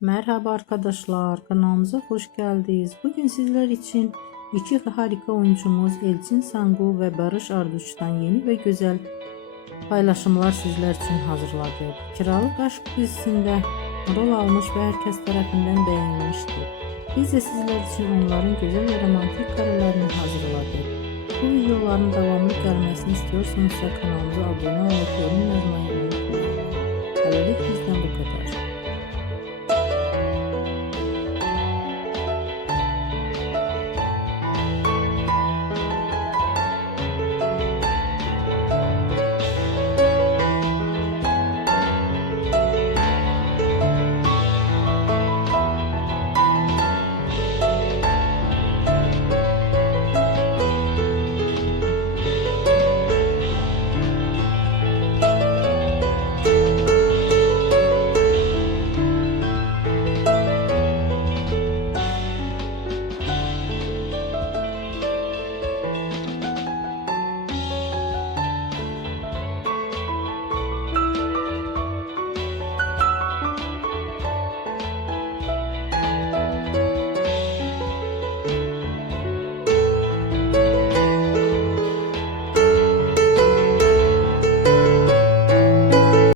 Merhaba arkadaşlar, kanalımıza hoş geldiniz. Bugün sizler için iki harika oyuncumuz Elçin Sangu ve Barış Arduç'tan yeni ve güzel paylaşımlar sizler için hazırladık. Kiralık Aşk dizisinde rol almış ve herkes tarafından beğenilmişti. Biz de sizler için onların güzel ve romantik karelerini hazırladık. Bu videoların devamlı gelmesini istiyorsanız kanalımıza abone olup yorum yazmayı unutmayın.